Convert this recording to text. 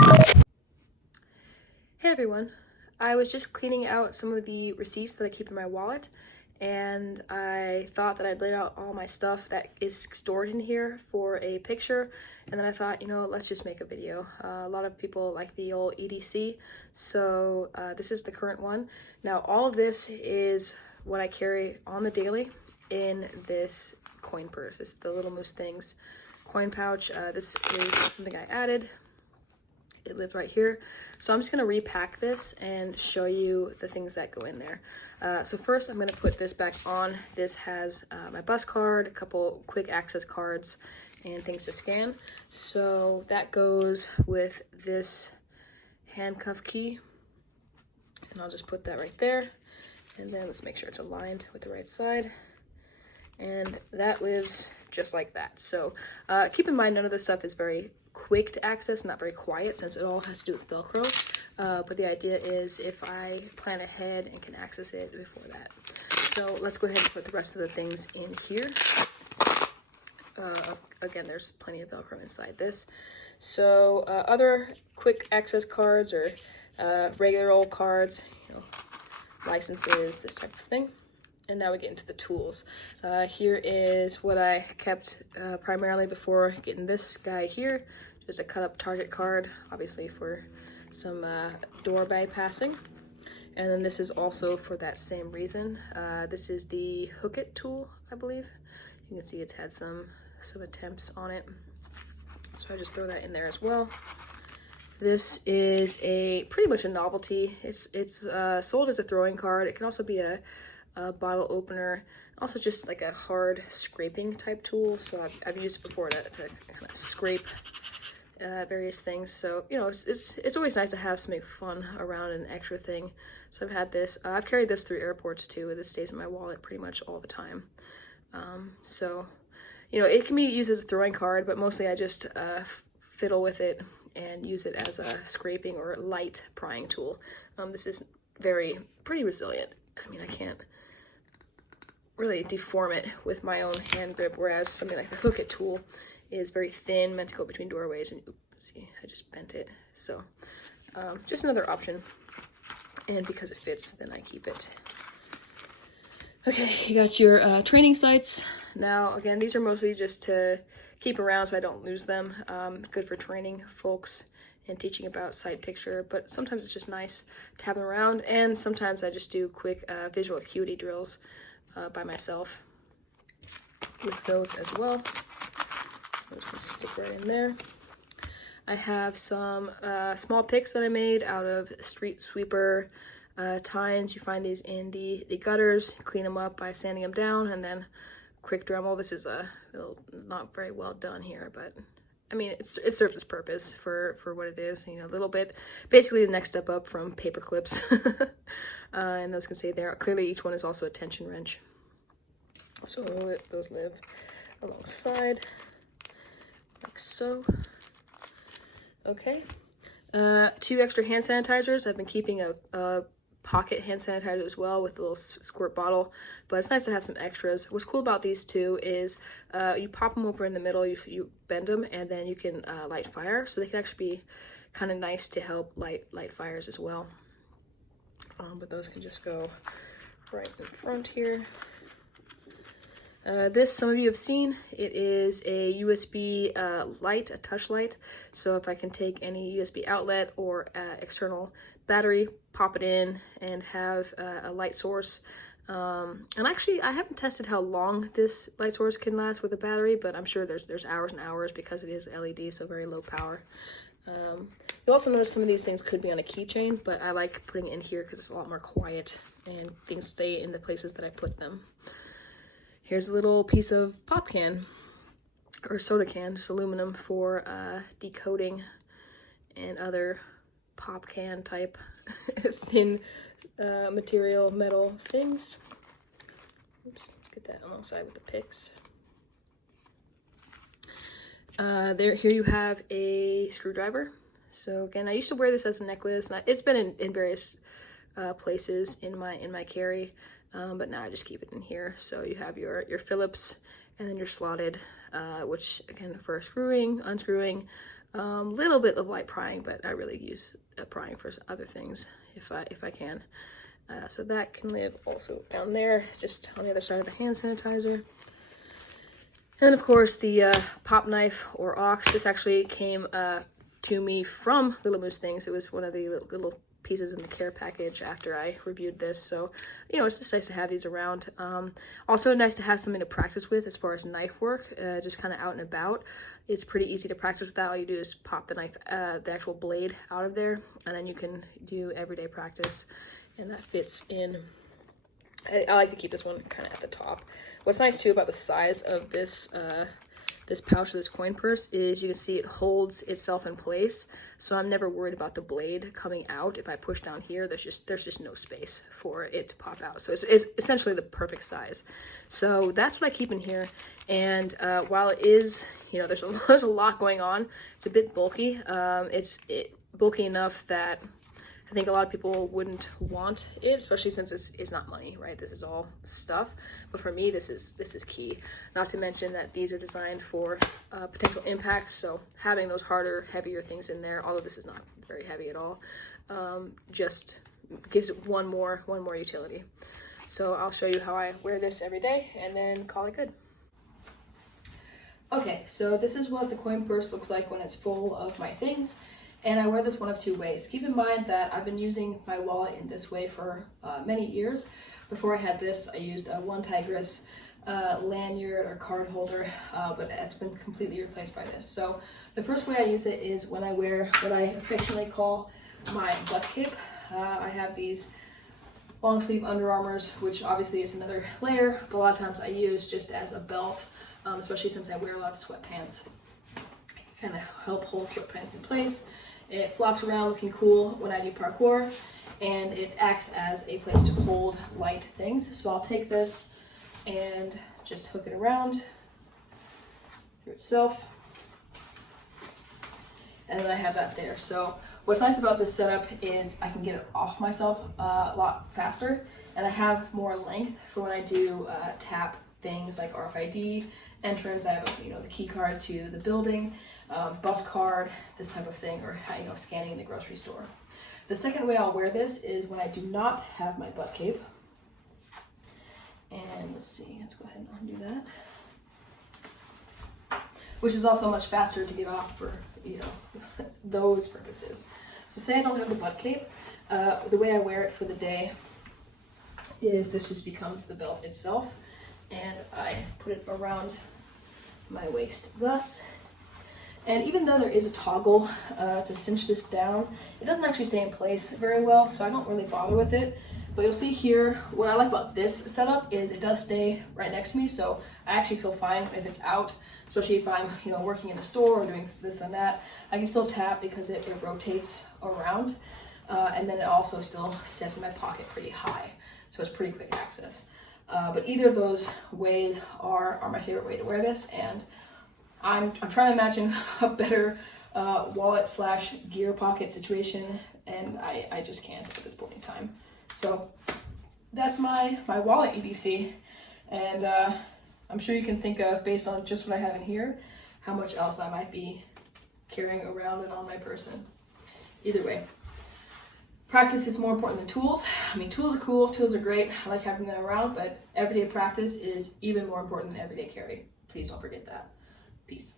Hey everyone, I was just cleaning out some of the receipts that I keep in my wallet, and I thought that I'd laid out all my stuff that is stored in here for a picture, and then I thought, let's just make a video. A lot of people like the old EDC, so this is the current one. Now all of this is what I carry on the daily in this coin purse. It's the Little Moose Things coin pouch. This is something I added. It lives right here. So I'm just going to repack this and show you the things that go in there. So first I'm going to put this back on. This has my bus card, a couple quick access cards, and things to scan. So that goes with this handcuff key. And I'll just put that right there. And then let's make sure it's aligned with the right side. And that lives just like that. So keep in mind, none of this stuff is very quick to access, not very quiet, since it all has to do with Velcro. But the idea is if I plan ahead and can access it before that. So let's go ahead and put the rest of the things in here. Again, there's plenty of Velcro inside this. So other quick access cards or regular old cards, licenses, this type of thing. And now we get into the tools. Here is what I kept primarily before getting this guy here. Just a cut up target card, obviously for some door bypassing. And then this is also for that same reason. This is the Hookitool, I believe. You can see it's had some attempts on it. So I just throw that in there as well. This is pretty much a novelty. It's sold as a throwing card. It can also be a bottle opener, also just like a hard scraping type tool. So I've used it before to kind of scrape various things. So it's always nice to have something fun around, an extra thing. So I've had this. I've carried this through airports too. This stays in my wallet pretty much all the time. So it can be used as a throwing card, but mostly I just fiddle with it and use it as a scraping or light prying tool. This is pretty resilient. I mean, I can't really deform it with my own hand grip, whereas something like the Hookitool is very thin, meant to go between doorways, and oops, see, I just bent it. So just another option, and because it fits, then I keep it. Okay, you got your training sites. Now again, these are mostly just to keep around so I don't lose them. Good for training folks and teaching about sight picture, but sometimes it's just nice to have them around, and sometimes I just do quick visual acuity drills by myself with those as well. I'm just gonna stick right in there. I have some small picks that I made out of street sweeper tines. You find these in the gutters. Clean them up by sanding them down and then quick Dremel. This is not very well done here, but I mean, it serves its purpose for what it is, a little bit, basically the next step up from paper clips. And those can stay there. Clearly each one is also a tension wrench. So we'll let those live alongside, like so. Okay. 2 extra hand sanitizers. I've been keeping a pocket hand sanitizer as well with a little squirt bottle, but it's nice to have some extras. What's cool about these two is you pop them open in the middle, you bend them, and then you can light fire, so they can actually be kind of nice to help light fires as well. But those can just go right in front here. This, some of you have seen, it is a USB light, a touch light. So if I can take any USB outlet or external battery, pop it in and have a light source. And actually, I haven't tested how long this light source can last with a battery, but I'm sure there's hours and hours because it is LED, so very low power. You'll also notice some of these things could be on a keychain, but I like putting it in here because it's a lot more quiet and things stay in the places that I put them. Here's a little piece of pop can or soda can, just aluminum for decoding and other pop can type thin material metal things. Oops, let's get that alongside with the picks. Here you have a screwdriver. So again, I used to wear this as a necklace, and it's been in various places in my carry, but now I just keep it in here. So you have your Phillips and then your slotted, which again for screwing, unscrewing, Little bit of light prying, but I really use prying for other things if I can. So that can live also down there, just on the other side of the hand sanitizer. And of course the pop knife or ox. This actually came to me from Little Moose Things. It was one of the little pieces in the care package after I reviewed this. So, you know, it's just nice to have these around. Also nice to have something to practice with as far as knife work, just kind of out and about. It's pretty easy to practice with that. All you do is pop the knife, the actual blade out of there, and then you can do everyday practice, and that fits in. I like to keep this one kind of at the top. What's nice too about the size of this this pouch of this coin purse is you can see it holds itself in place, so I'm never worried about the blade coming out. If I push down here, there's just no space for it to pop out. So it's essentially the perfect size. So that's what I keep in here. And while it is, you know, there's a lot going on, it's a bit bulky. It's bulky enough that I think a lot of people wouldn't want it, especially since it's not money, right? This is all stuff. But for me, this is key. Not to mention that these are designed for potential impact. So having those harder, heavier things in there, although this is not very heavy at all, just gives it one more utility. So I'll show you how I wear this every day and then call it good. Okay, so this is what the coin purse looks like when it's full of my things. And I wear this one of two ways. Keep in mind that I've been using my wallet in this way for many years. Before I had this, I used a one tigress lanyard or card holder, but that's been completely replaced by this. So the first way I use it is when I wear what I affectionately call my butt cape. I have these long sleeve Under Armours, which obviously is another layer, but a lot of times I use just as a belt, especially since I wear a lot of sweatpants. Kind of help hold sweatpants in place. It flops around looking cool when I do parkour, and it acts as a place to hold light things. So I'll take this and just hook it around through itself, and then I have that there. So what's nice about this setup is I can get it off myself a lot faster, and I have more length for when I do tap things like RFID entrance. I have the key card to the building, bus card, this type of thing, or scanning in the grocery store. The second way I'll wear this is when I do not have my butt cape. And let's go ahead and undo that. Which is also much faster to get off for those purposes. So say I don't have the butt cape, the way I wear it for the day is this just becomes the belt itself, and I put it around my waist thus. And even though there is a toggle to cinch this down, it doesn't actually stay in place very well, so I don't really bother with it. But you'll see here, what I like about this setup is it does stay right next to me, so I actually feel fine if it's out, especially if I'm working in a store or doing this and that. I can still tap because it rotates around, and then it also still sits in my pocket pretty high, so it's pretty quick access. But either of those ways are my favorite way to wear this, and I'm trying to imagine a better wallet / gear pocket situation, and I just can't at this point in time. So that's my wallet EDC, and I'm sure you can think of, based on just what I have in here, how much else I might be carrying around and on my person. Either way, practice is more important than tools. I mean, tools are cool, tools are great, I like having them around, but everyday practice is even more important than everyday carry. Please don't forget that. Peace.